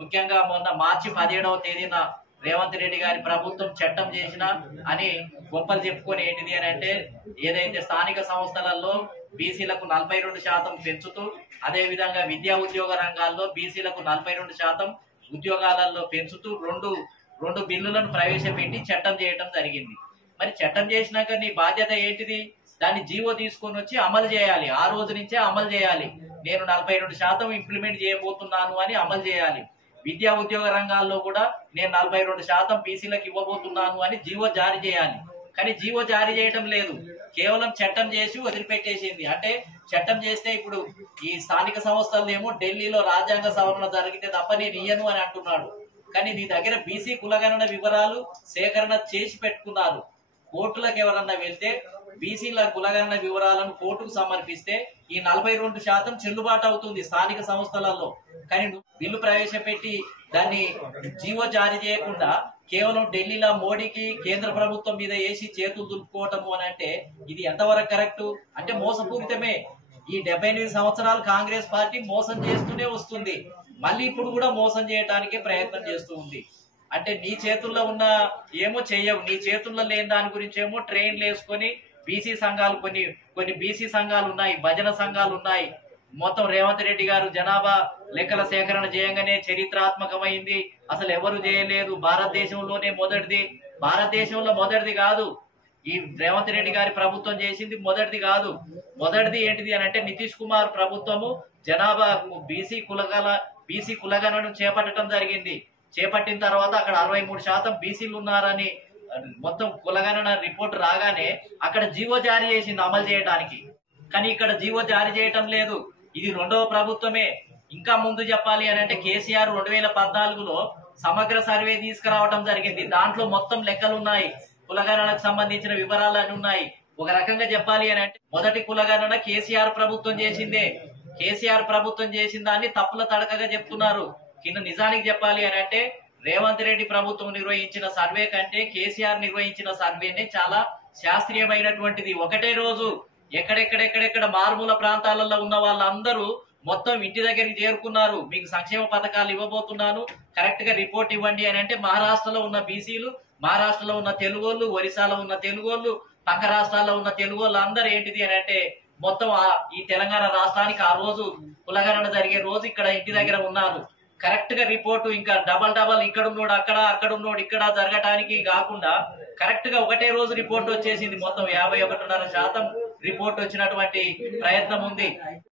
ముఖ్యంగా మొన్న మార్చి 17వ తేదీన రేవంత్ రెడ్డి గారి ప్రభుత్వం చట్టం చేసిన అని గొప్పలు చెప్పుకొని ఏంటిది అని అంటే ఏదైతే స్థానిక సంస్థలలో బీసీలకు 42% పెంచుతూ అదే విధంగా విద్యా ఉద్యోగ రంగాల్లో బీసీలకు 42% ఉద్యోగాలలో పెంచుతూ రెండు బిల్లులను ప్రవేశపెట్టి చట్టం చేయడం జరిగింది. మరి చట్టం చేసినాక నీ బాధ్యత ఏంటిది? దాన్ని జీవో తీసుకొని వచ్చి అమలు చేయాలి. ఆ రోజు నుంచే అమలు చేయాలి. నేను 42% ఇంప్లిమెంట్ చేయబోతున్నాను అని అమలు చేయాలి. విద్యా ఉద్యోగ రంగాల్లో కూడా నేను 42% బీసీలకు ఇవ్వబోతున్నాను అని జీవో జారీ చేయాలి. కానీ జీవో జారీ చేయడం లేదు. కేవలం చట్టం చేసి వదిలిపెట్టేసింది. అంటే చట్టం చేస్తే ఇప్పుడు ఈ స్థానిక సంస్థలు ఏమో ఢిల్లీలో రాజ్యాంగ సవరణ జరిగితే తప్ప నేను ఇయ్యను అని అంటున్నాడు. కానీ నీ దగ్గర బీసీ కులగణన వివరాలు సేకరణ చేసి పెట్టుకున్నారు. కోర్టులకు ఎవరన్నా వెళ్తే బీసీల కులగణన వివరాలను కోర్టుకు సమర్పిస్తే ఈ 42% చెల్లుబాటు అవుతుంది స్థానిక సంస్థలలో. కానీ బిల్లు ప్రవేశపెట్టి దాన్ని జీవో జారీ చేయకుండా కేవలం ఢిల్లీలో మోడీకి కేంద్ర ప్రభుత్వం మీద వేసి చేతులు దులుపుకోవటము అని అంటే ఇది ఎంతవరకు కరెక్ట్? అంటే మోసపూరితమే. ఈ 78 సంవత్సరాలు కాంగ్రెస్ పార్టీ మోసం చేస్తూనే వస్తుంది. మళ్ళీ ఇప్పుడు కూడా మోసం చేయడానికి ప్రయత్నం చేస్తూ ఉంది. అంటే నీ చేతుల్లో ఉన్న ఏమో చెయ్యవు, నీ చేతుల్లో లేని దాని గురించి ఏమో ట్రైన్లు వేసుకొని బీసీ సంఘాలు కొన్ని బీసీ సంఘాలు ఉన్నాయి, భజన సంఘాలు ఉన్నాయి. మొత్తం రేవంత్ రెడ్డి గారు జనాభా లెక్కల సేకరణ చేయగానే చరిత్రాత్మకమైంది, అసలు ఎవరు చేయలేదు, భారతదేశంలోనే మొదటిది. భారతదేశంలో మొదటిది కాదు, ఈ రేవంత్ రెడ్డి గారి ప్రభుత్వం చేసింది మొదటిది కాదు. మొదటిది ఏంటిది అని అంటే నితీష్ కుమార్ ప్రభుత్వము జనాభా బీసీ కులగణను చేపట్టడం జరిగింది. చేపట్టిన తర్వాత అక్కడ 63% బీసీలు ఉన్నారని మొత్తం కులగణన రిపోర్ట్ రాగానే అక్కడ జీవో జారీ చేసింది అమలు చేయడానికి. కానీ ఇక్కడ జీవో జారీ చేయటం లేదు. ఇది రెండవ ప్రభుత్వమే. ఇంకా ముందు చెప్పాలి అని అంటే కేసీఆర్ 2014లో సమగ్ర సర్వే తీసుకురావడం జరిగింది. దాంట్లో మొత్తం లెక్కలు ఉన్నాయి, కులగణనకు సంబంధించిన వివరాలు అన్ని ఉన్నాయి. ఒక రకంగా చెప్పాలి అని అంటే మొదటి కులగణన కేసీఆర్ ప్రభుత్వం చేసిందే. కేసీఆర్ ప్రభుత్వం చేసిన దాన్ని తప్పుల తడకగా చెప్తున్నారు. కింద నిజానికి చెప్పాలి అని అంటే రేవంత్ రెడ్డి ప్రభుత్వం నిర్వహించిన సర్వే కంటే కేసీఆర్ నిర్వహించిన సర్వేనే చాలా శాస్త్రీయమైనటువంటిది. ఒకటే రోజు ఎక్కడెక్కడ మారుమూల ప్రాంతాలలో ఉన్న వాళ్ళందరూ మొత్తం ఇంటి దగ్గరికి చేరుకున్నారు. మీకు సంక్షేమ పథకాలు ఇవ్వబోతున్నాను, కరెక్ట్ గా రిపోర్ట్ ఇవ్వండి అని అంటే మహారాష్ట్రలో ఉన్న బీసీలు, మహారాష్ట్రలో ఉన్న తెలుగోళ్ళు, ఒరిస్సాలో ఉన్న తెలుగోళ్ళు, పక్క రాష్ట్రాల్లో ఉన్న తెలుగోళ్ళు అందరూ ఏంటిది అని అంటే మొత్తం ఈ తెలంగాణ రాష్ట్రానికి ఆ రోజు కులగణన జరిగే రోజు ఇక్కడ ఇంటి దగ్గర ఉన్నారు. కరెక్ట్ గా రిపోర్టు ఇంకా డబల్ ఇక్కడున్నోడు అక్కడ ఉన్నోడు ఇక్కడ జరగటానికి కాకుండా కరెక్ట్ గా ఒకటే రోజు రిపోర్ట్ వచ్చేసింది. మొత్తం 51.5% రిపోర్ట్ వచ్చినటువంటి ప్రయత్నం ఉంది.